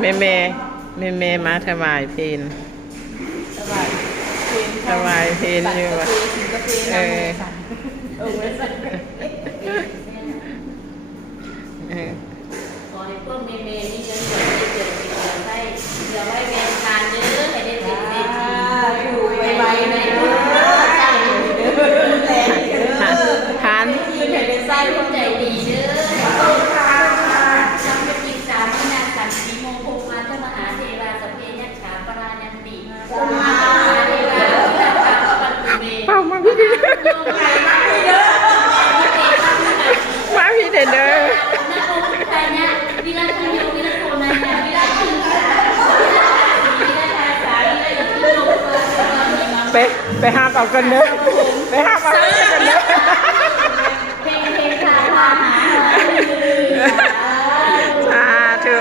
แม่มาถวายเพลถวายเพลอยู่ว่ะขอให้พวกเมย์นี่จะเกิดได้เดี๋ยวไว้เวรทานเด้อให้ได้เป็นเศรษฐีอยู่ไวๆในเด้อใช่เด้อทานที่ให้ได้ใส่คนใจดีเด้อจำเป็นกิจสามงานสันติมงคลมาเจ้ามหาเทราสเพยัญชาปรายันติมาเทราที่ราชาปัตตุเมเป้ามาพี่มาพี่เด้อไปหาเอากันเด้อไปหาเอากันเด้อเพลงพาหาสาธุ